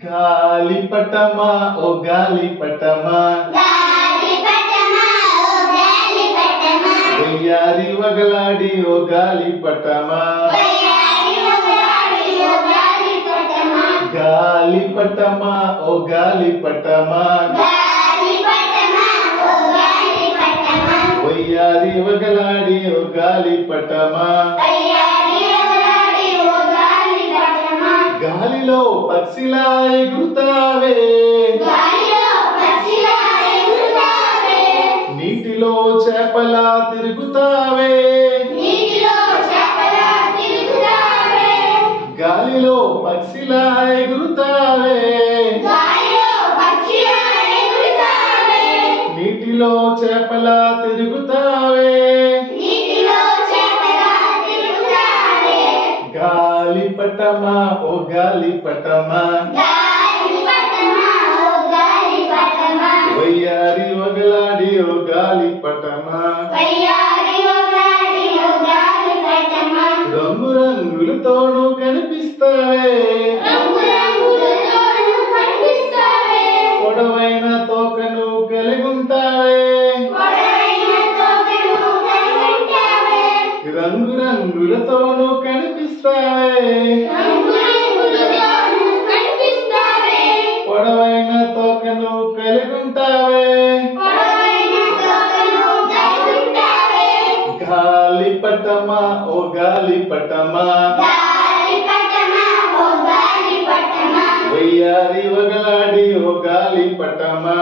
గాలిపటమా ఓ గాలిపటమా వయ్యారి వగలాడి ఓ గాలిపటమా గాలిపటమా ఓ గాలిపటమా వయ్యారి వగలాడి ఓ గాలిపటమా గాలిలో పక్షిలా ఎగురుతావే నీటిలో చేపలా తిరుగుతావే గాలిలో పక్షిలా ఎగురుతావే నీటిలో చేపలా తిరుగుతావే గాలిపటమా ఓ గాలిపటమా వయ్యారి వగలాడి ఓ గాలిపటమా రంగు రంగులతోనూ కనిపిస్తావే పొడవైన తోకను కలిగుంటావే రంగు రంగులతోనూ కనిపిస్తావే పొడవైన తోకను కలిగుంటావే గాలిపటమా ఓ గాలిపటమా వయ్యారి వగలాడి ఓ గాలిపటమా